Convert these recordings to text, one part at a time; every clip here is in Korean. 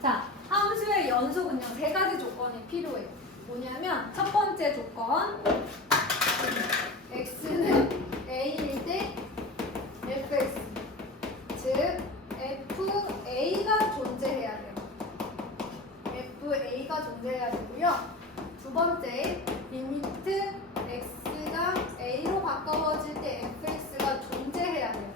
자, 함수의 연속은요, 세 가지 조건이 필요해요. 뭐냐면, 첫 번째 조건, x는 a일 때 fx, 즉 fa가 존재해야 돼요. fa가 존재해야 되고요. 두 번째, 리미트 x가 a로 가까워질 때 fx가 존재해야 돼요.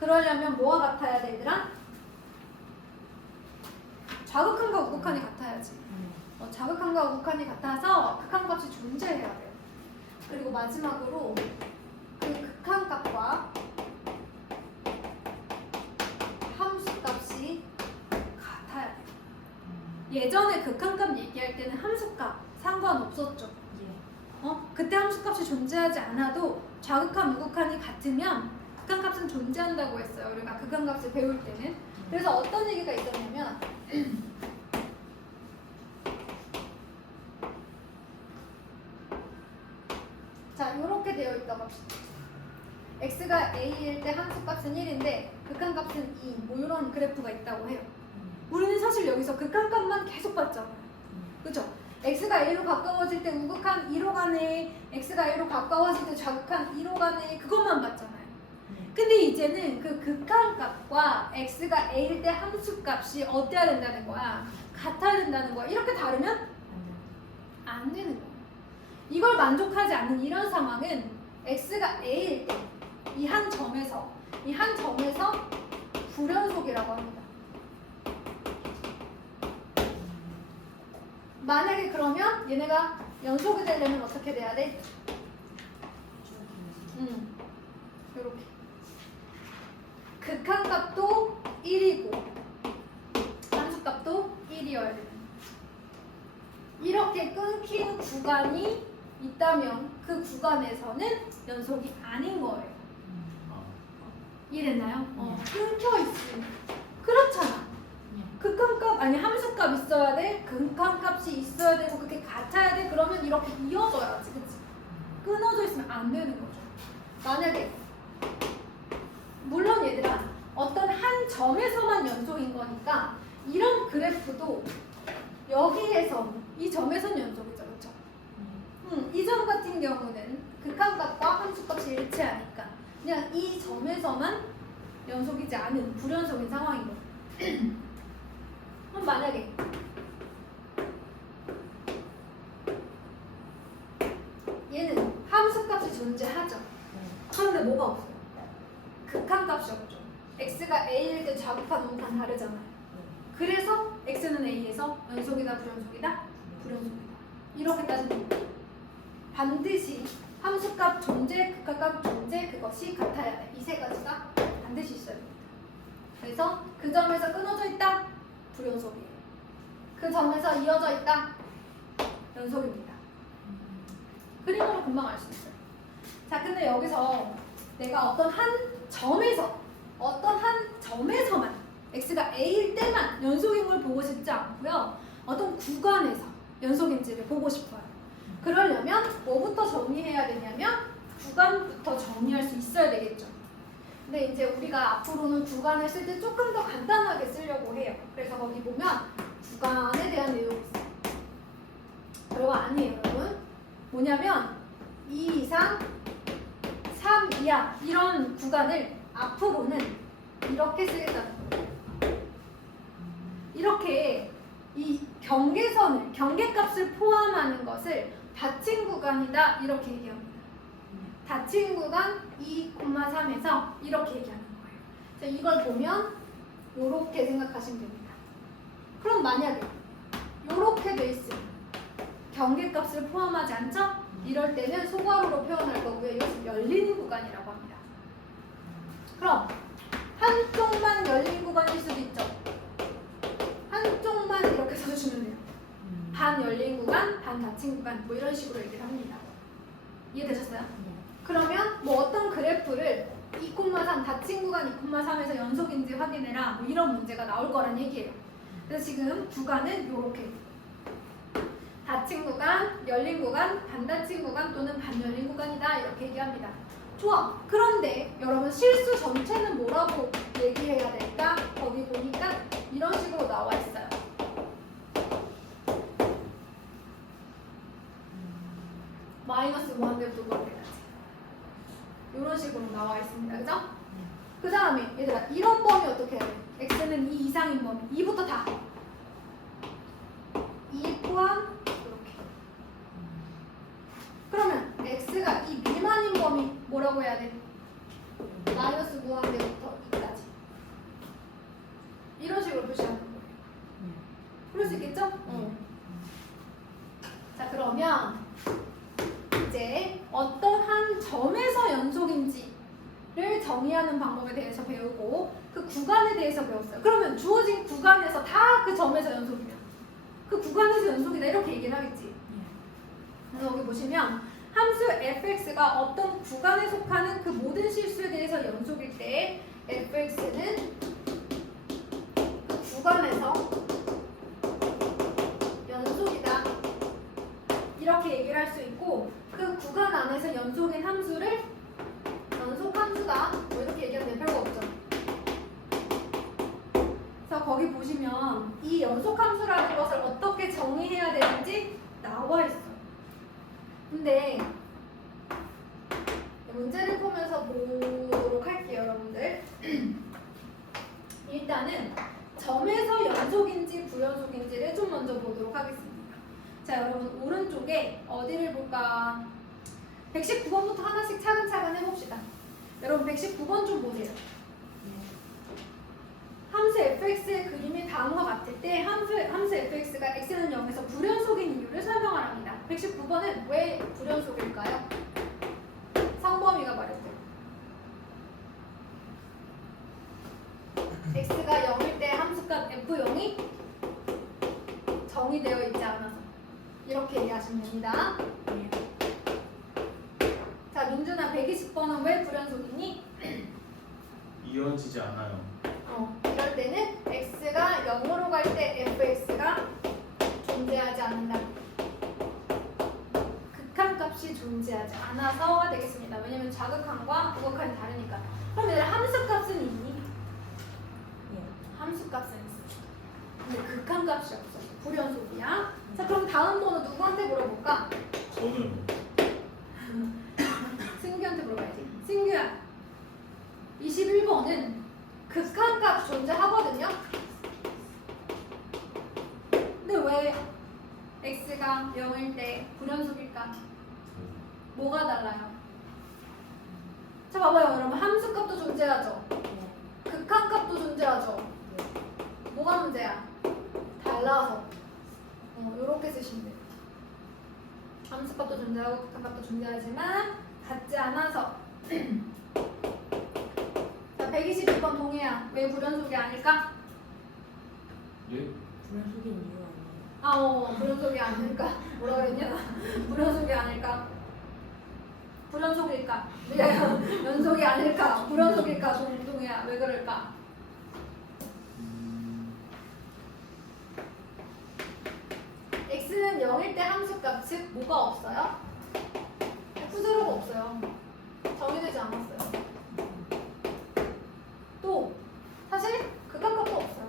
그러려면 뭐와 같아야 돼, 얘들아? 자극한과 우극한이 같아야지. 자극한과 우극한이 같아서 극한값이 존재해야 돼요. 그리고 마지막으로 그 극한값과 함수값이 같아야 돼요. 예전에 극한값 얘기할 때는 함수값 상관없었죠. 그때 함수값이 존재하지 않아도 좌극한 우극한이 같으면 극한값은 존재한다고 했어요. 우리가 극한값을 배울 때는. 그래서 어떤 얘기가 있었냐면 자, 이렇게 되어 있다고 합시다. x가 a일 때 함수값은 1인데 극한값은 2, 뭐 이런 그래프가 있다고 해요. 우리는 사실 여기서 극한값만 계속 봤잖아요. 그죠? x가 a로 가까워질 때 우극한 2로 가네, x가 a로 가까워질 때 좌극한 2로 가네, 그것만 봤잖아요. 근데 이제는 그 극한값과 x가 a일 때 함수값이 어때야 된다는 거야? 같아야 된다는 거야. 이렇게 다르면 안 되는 거야. 이걸 만족하지 않는 이런 상황은 x가 a일 때 이 한 점에서 불연속이라고 합니다. 만약에 그러면 얘네가 연속이 되려면 어떻게 돼야 돼? 이렇게 극한값도 1이고 함수값도 1이어야 돼요. 이렇게 끊긴 구간이 있다면 그 구간에서는 연속이 아닌 거예요. 이해됐나요? 끊겨 있으면 그렇잖아. 극한값 아니 함수값 있어야 돼. 극한값이 있어야 되고 그게 같아야 돼. 그러면 이렇게 이어져야지, 그치? 끊어져 있으면 안 되는 거죠. 만약에 물론 얘들아 어떤 한 점에서만 연속인 거니까 이런 그래프도 여기에서 이 점에선 연속이죠, 그렇죠? 이 점 같은 경우는 극한값과 함수값이 일치하니까 그냥 이 점에서만 연속이지 않은 불연속인 상황인 거예요. 그럼 만약에 얘는 함수값이 존재하죠. 그런데 뭐가 없어요? 극한값이 없죠. x가 a일 때 좌극한 우극한 다르잖아요. 그래서 x는 a에서 연속이다 불연속이다? 불연속이다. 이렇게 따지면 반드시 함수값 존재, 극한값 존재 그것이 같아야 돼. 이 세 가지가 반드시 있어야 됩니다. 그래서 그 점에서 끊어져 있다? 불연속이에요. 그 점에서 이어져 있다? 연속입니다. 그림으로 금방 알 수 있어요. 자, 근데 여기서 내가 어떤 한 점에서만 x가 a일 때만 연속인 걸 보고 싶지 않고요. 어떤 구간에서 연속인지를 보고 싶어요. 그러려면 뭐부터 정리해야 되냐면 구간부터 정리할 수 있어야 되겠죠. 근데 이제 우리가 앞으로는 구간을 쓸 때 조금 더 간단하게 쓰려고 해요. 그래서 거기 보면 구간에 대한 내용이 있어요. 별거 아니에요, 여러분. 뭐냐면 2 이상 3 이하 이런 구간을 앞으로는 이렇게 쓰겠다는 거예요. 이렇게 이 경계선을, 경계값을 포함하는 것을 닫힌 구간이다 이렇게 얘기합니다. 닫힌 구간 2,3에서 이렇게 얘기하는 거예요. 자, 이걸 보면 이렇게 생각하시면 됩니다. 그럼 만약에 이렇게 돼 있으면 경계값을 포함하지 않죠? 이럴 때는 소괄호로 표현할 거고요. 이것은 열린 구간이라고 합니다. 그럼 한쪽만 열린 구간일 수도 있죠. 한쪽만 이렇게 써주시면 돼요. 반 열린 구간, 반 닫힌 구간 뭐 이런 식으로 얘기를 합니다. 이해되셨어요? 그러면 뭐 어떤 그래프를 2,3 닫힌 구간 2,3에서 연속인지 확인해라 뭐 이런 문제가 나올 거란 얘기예요. 그래서 지금 구간은 이렇게 닫힌 구간, 열린 구간, 반닫힌 구간 또는 반열린 구간이다 이렇게 얘기합니다. 좋아. 그런데 여러분 실수 전체는 뭐라고 얘기해야 될까? 거기 보니까 이런 마이너스 무한대부터 무한대까지 이런 식으로 나와 있습니다. 그죠? 그 다음에 얘들아 이런 범위 어떻게 해야 돼? x는 2 이상인 범위 2부터 다 2 포함 이렇게. 그러면 x가 2 미만인 범위 뭐라고 해야 돼? 마이너스 무한대부터 2까지 이런 식으로 표시하는 거예요. 그럴 수 있겠죠? 자 그러면 이제 어떠한 점에서 연속인지를 정의하는 방법에 대해서 배우고 그 구간에 대해서 배웠어요. 그러면 주어진 구간에서 다 그 점에서 연속이면 그 구간에서 연속이다 이렇게 얘기를 하겠지. 그래서 여기 보시면 함수 fx가 어떤 구간에 속하는 그 모든 실수에 대해서 연속일 때 fx는 그 구간에서 연속이다 이렇게 얘기를 할 수 있고 그 구간 안에서 연속인 함수를 연속 함수다 뭐 이렇게 얘기하면 별거 없죠. 그래서 거기 보시면 이 연속 함수라는 것을 어떻게 정의해야 되는지 나와 있어요. 근데 문제를 보면서 보도록 할게요, 여러분들. 일단은 점에서 연속인지 부연속인지를 좀 먼저 보도록 하겠습니다. 자, 여러분 오른쪽에 어디를 볼까? 119번부터 하나씩 차근차근 해봅시다. 여러분 119번 좀 보세요. 함수 fx의 그림이 다음과 같을 때 함수 fx가 x는 0에서 불연속인 이유를 설명하랍니다. 119번은 왜 불연속일까요? 성범위가 말했대요. x가 0일 때 함수값 f0이 정의되어 있지 않아서 이렇게 얘기하시면 됩니다. 자, 민준아 120번은 왜 불연속이니? 이어지지 않아요. 이럴 때는 x가 0으로 갈 때 fx가 존재하지 않는다. 극한값이 존재하지 않아서가 되겠습니다. 왜냐면 자극한과 부극한이 다르니까. 그럼 얘들 함수값은 있니? 함수값은 있어. 근데 극한값이 없어. 불연속이야. 자, 그럼 다음 번호 누구한테 물어볼까? 저는 승규한테 물어봐야지. 승규야, 21번은 극한값 존재하거든요. 근데 왜 x가 0일 때 불연속일까? 뭐가 달라요? 자, 봐봐요, 여러분. 함수값도 존재하죠. 극한값도 존재하죠. 뭐가 문제야? 달라서. 요렇게 쓰시면 돼요. 함수값도 존재하고 극한값도 존재하지만 같지 않아서. 자, 122번 동해야. 왜 불연속이 아닐까? 예? 불연속인 이유 아니에요? 불연속이 아닐까? 뭐라 그랬냐? 불연속이 아닐까? 불연속일까? 연속이 아닐까? 불연속일까? 동해야. 왜 그럴까? x는 0일 때 함수값, 즉 뭐가 없어요? f0가 없어요. 정의되지 않았어요. 또 사실 극한값도 없어요.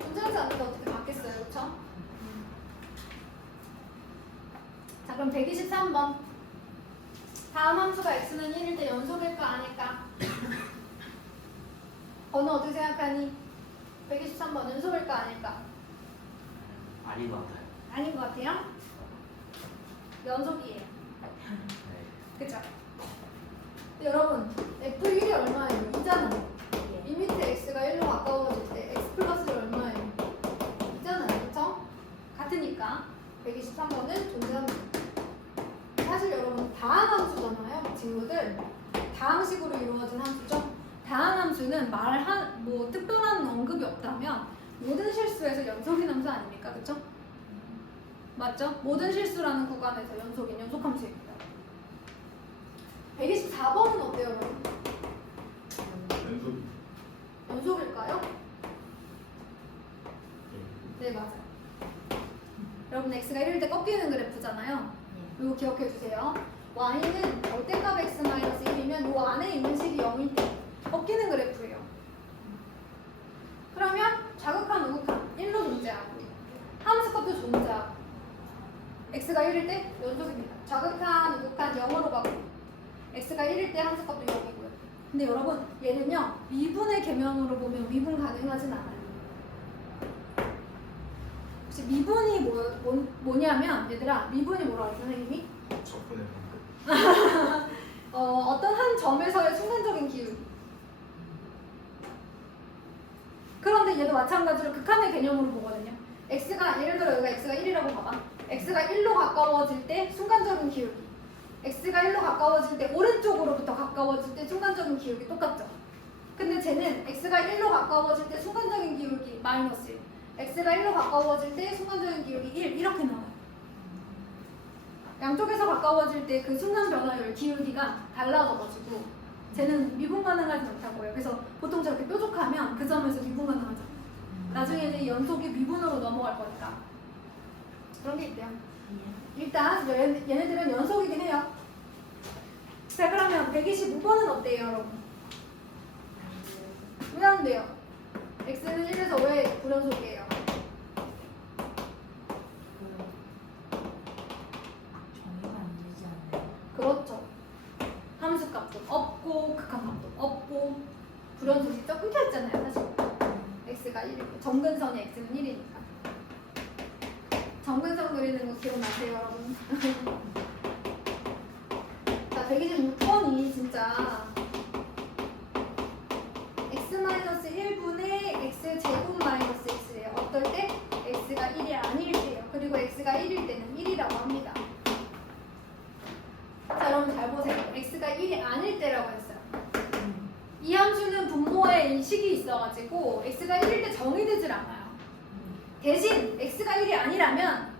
존재하지 않는데 어떻게 맞겠어요, 그렇죠? 자, 그럼 123번. 다음 함수가 x는 1일 때 연속일까 아닐까? 번호 어떻게 생각하니? 123번 연속일까 아닐까? 아닌 것 같아요. 아닌 것 같아요? 연속이에요. 네. 그쵸? 여러분 f1이 얼마예요? 2잖아요. 이 밑에 x가 1로 가까워질 때 x 플러스 1 얼마예요? 2잖아요. 그쵸? 같으니까 123번은 존재합니다. 사실 여러분 다항함수잖아요. 친구들 다항식으로 이루어진 함수죠. 다항함수는 뭐 특별한 언급이 없다면 모든 실수에서 연속인 함수 아닙니까? 그쵸? 맞죠? 모든 실수라는 구간에서 연속인 연속함수입니다. 124번은 어때요, 여러분? 연속. 연속일까요? 네, 맞아요. 여러분 x가 1일 때 꺾이는 그래프잖아요. 이거 기억해 주세요. y는 절대값 x-1이면 이 안에 있는 식이 0일 때 꺾이는 그래프예요. 그러면 자극한 우극한 1로 존재하고 함수값도 0이고요. 근데 여러분 얘는요 미분의 개념으로 보면 미분 가능하진 않아요. 혹시 미분이 뭐냐면 얘들아 미분이 뭐라고 했어 선생님이? 적분의 방법. 어떤 한 점에서의 순간적인 기울기. 그런데 얘도 마찬가지로 극한의 개념으로 보거든요. x가 예를 들어 여기가 x가 1이라고 봐봐. x가 1로 가까워질 때 순간적인 기울기. x가 1로 가까워질 때 오른쪽으로부터 가까워질 때 순간적인 기울기 똑같죠? 근데 쟤는 x가 1로 가까워질 때 순간적인 기울기 마이너스 1, x가 1로 가까워질 때 순간적인 기울기 1 이렇게 나와요. 양쪽에서 가까워질 때 그 순간 변화율 기울기가 달라져가지고 쟤는 미분 가능하지 못하고요. 그래서 보통 저렇게 뾰족하면 그 점에서 미분 가능하잖아요. 나중에 이제 연속이 미분으로 넘어갈 거니까 그런 게 있대요. 일단 얘네들은 연속이긴 해요. 자 그러면 125번은 어때요 여러분? 왜 안 돼요? x는 1에서 왜 불연속이에요? 정의가 안 되지 않아요? 그렇죠. 함수값도 없고 극한값도 없고 불연속이죠? 끊겨있잖아요 사실. x가 1이고 정근선이 x는 1이니까. 정근선 그리는 거 기억나세요 여러분? 자 126번이 진짜 x-1분의 x제곱 마이너스 x예요. 어떨 때? x가 1이 아닐 때요. 그리고 x가 1일 때는 1이라고 합니다. 자 여러분 잘 보세요. x가 1이 아닐 때라고 했어요. 이 함수는 분모에 이 식이 있어가지고 x가 1일 때 정의되질 않아요. 대신 x가 1이 아니라면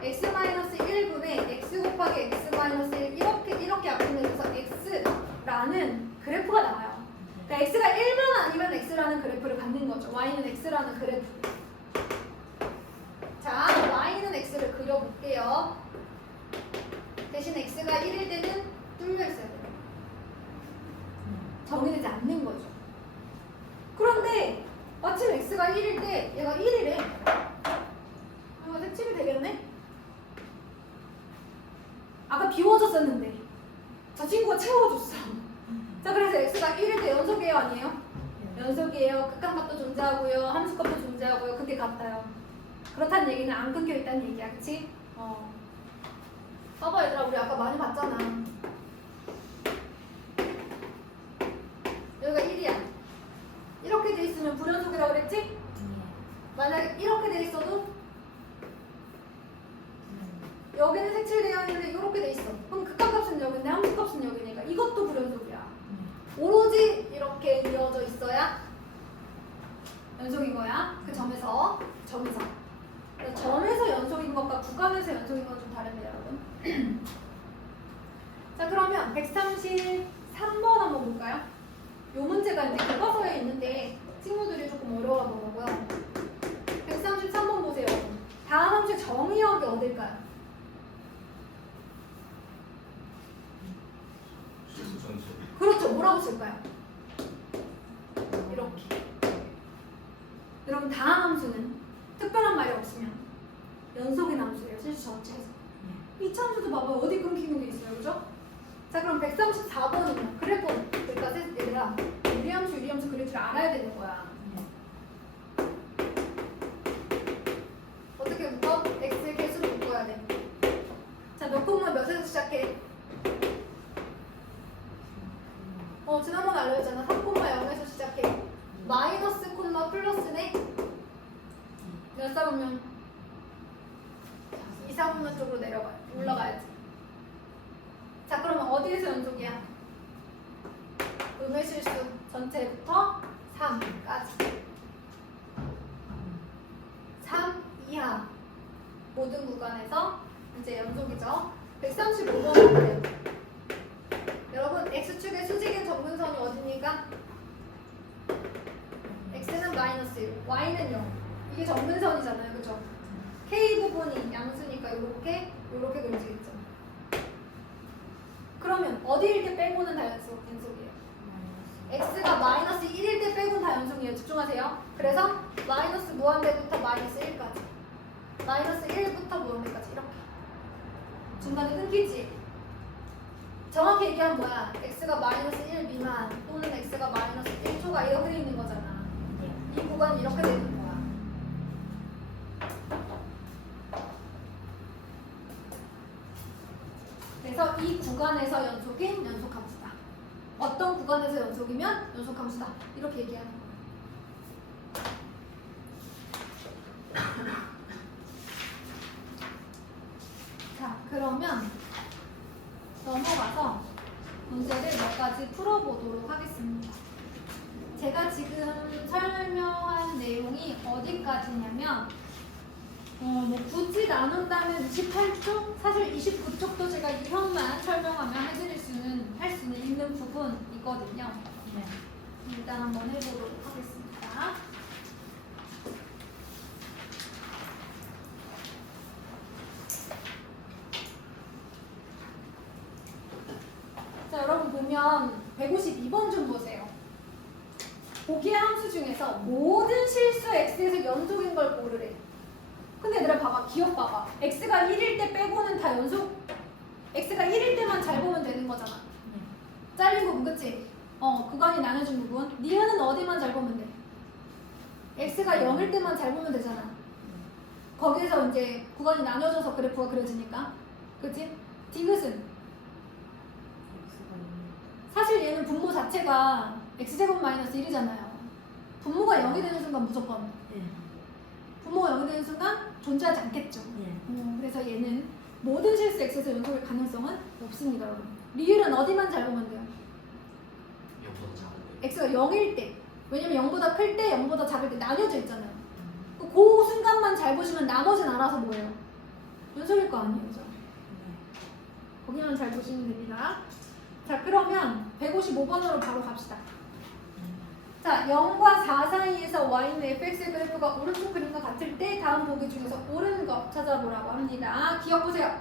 x-1분의 x 곱하기 x-1 이렇게 앞으로서 x라는 그래프가 나와요. 그러니까 x가 1만 아니면 x라는 그래프를 갖는 거죠. y는 x라는 그래프. 자, y는 x를 그려볼게요. 대신 x가 1일 때는 뚫려 있어야 돼요. 정의되지 않는 거죠. 그런데 마침 x가 1일 때 얘가 1이래. 이거 색칠이 되겠네? 아까 비워졌었는데 저 친구가 채워줬어. 자 그래서 x가 1일 때 연속이에요 아니에요? 연속이에요. 극한값도 존재하고요. 함수값도 존재하고요. 그게 같아요. 그렇다는 얘기는 안 끊겨 있다는 얘기야. 그치? 봐봐 얘들아 우리 아까 많이 봤잖아. 여기가 1이야. 이렇게 돼 있으면 불연속이라고 그랬지? 만약에 이렇게 돼 있어도 여기는 색칠되어 있는데 이렇게 돼 있어. 그럼 극한값은 여기인데 함수값은 여기니까 이것도 불연속이야. 오로지 이렇게 이어져 있어야 연속인 거야. 그 점에서 점에서 연속인 것과 구간에서 연속인 건 좀 다른데 여러분. 자 그러면 133번 한번 볼까요? 요 문제가 이제 교과서에 있는데 친구들이 조금 어려워하더라고요. 133번 보세요. 다음 함수의 정의역이 어딜까요? 실수 전체. 그렇죠. 뭐라고 쓸까요? 이렇게. 여러분 다음 함수는 특별한 말이 없으면 연속인 함수예요. 실수 전체에서. 이 함수도 봐봐요. 어디 끊기는 게 있어요. 그죠? 자 그럼 134번은요. 그래프 그러니까 얘들아 유리함수 그릴 줄 알아야 되는 거야. 어떻게 묶어? x의 개수를 묶어야 돼. 자 몇 콤마 몇에서 시작해? 지난번에 알려줬잖아. 3,0에서 시작해. 마이너스 콤마 플러스네. 몇 사분면? 2, 4분면 쪽으로 올라가야지. 자 그러면 어디에서 연속이야? 음의 실수 전체부터 3까지. 3 이하 모든 구간에서 이제 연속이죠. 135번인데 여러분 x축의 수직인 정근선이 어디입니까? x는 마이너스 1, y는 0. 이게 정근선이잖아요. 그죠? k 부분이 양수니까 요렇게 그려지겠죠. 그러면 어디일 때 빼고는 다 연속이에요. x가 마이너스 1일 때 빼고는 다 연속이에요. 집중하세요. 그래서 마이너스 무한대부터 마이너스 1까지, 마이너스 1부터 무한대까지 이렇게 중간에 끊기지. 정확히 얘기하면 뭐야? x가 마이너스 1 미만 또는 x가 마이너스 1초가 이렇게 돼 있는 거잖아. 이 구간이 이렇게 되는 거야. 그래서 이 구간에서 연속인 연속함수다. 어떤 구간에서 연속이면 연속함수다. 이렇게 얘기하는 거야. 자, 그러면 넘어가서 문제를 몇 가지 풀어보도록 하겠습니다. 제가 지금 설명한 내용이 어디까지냐면 뭐 굳이 나눈다면 28쪽? 사실 29쪽도 제가 유형만 설명하면 할 수는 있는 부분이거든요. 네. 일단 한번 해보도록 하겠습니다. 자, 여러분 보면 152번 좀 보세요. 보기의 함수 중에서 모든 실수 x에서 연속인 걸 고르래. 근데 얘들아 봐봐, 기억 봐봐. x가 1일 때 빼고는 다 연속. x가 1일 때만 잘 보면 되는 거잖아. 네. 잘린 부분 그치? 구간이 나눠진 부분. 니은은 어디만 잘 보면 돼? x가 0일 때만 잘 보면 되잖아. 거기에서 이제 구간이 나눠져서 그래프가 그려지니까. 그치? 디귿은 X가 있는. 사실 얘는 분모 자체가 x제곱 마이너스 1이잖아요. 분모가 0이 되는 순간 무조건. 예. 분모가 0이 되는 순간 존재하지 않겠죠. 예. 그래서 얘는 모든 실수 x에서 연속일 가능성은 없습니다, 여러분. 리을은 어디만 잘 보면 돼요? 여보다 작은데. x가 0일 때. 왜냐면 0보다 클 때, 0보다 작을 때 나뉘어져 있잖아요. 그 순간만 잘 보시면 나머지는 알아서 뭐예요? 연속일 거 아니에요, 그죠? 네. 거기만 잘 보시면 됩니다. 자, 그러면 155번으로 바로 갑시다. 자, 0과 4 사이에서 y는 fx의 그래프가 오른쪽 그림과 같을 때 다음 보기 중에서 옳은 거 찾아보라고 합니다. 기억 보세요.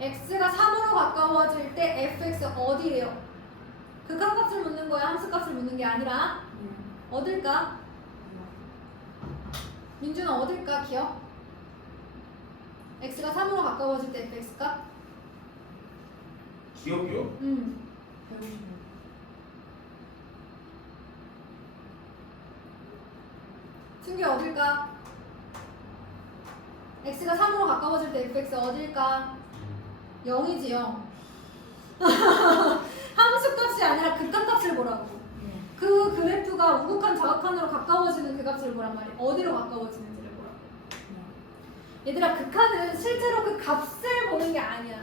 x가 3으로 가까워질 때 fx 어디래요? 극한값을 묻는 거야? 함수값을 묻는 게 아니라 예. 어딜까? 민준은 어딜까? 기억? x가 3으로 가까워질 때 fx가? 기억이요? 155. 승규 어딜까? x가 3으로 가까워질 때 fx 어딜까? 0이지 0. 함수값이 아니라 극한값을 보라고. 예. 그 그래프가 우극한 좌극한으로 가까워지는 그 값을 보란 말이야. 어디로 가까워지는지를 보라고. 네. 얘들아, 극한은 실제로 그 값을 보는 게 아니야.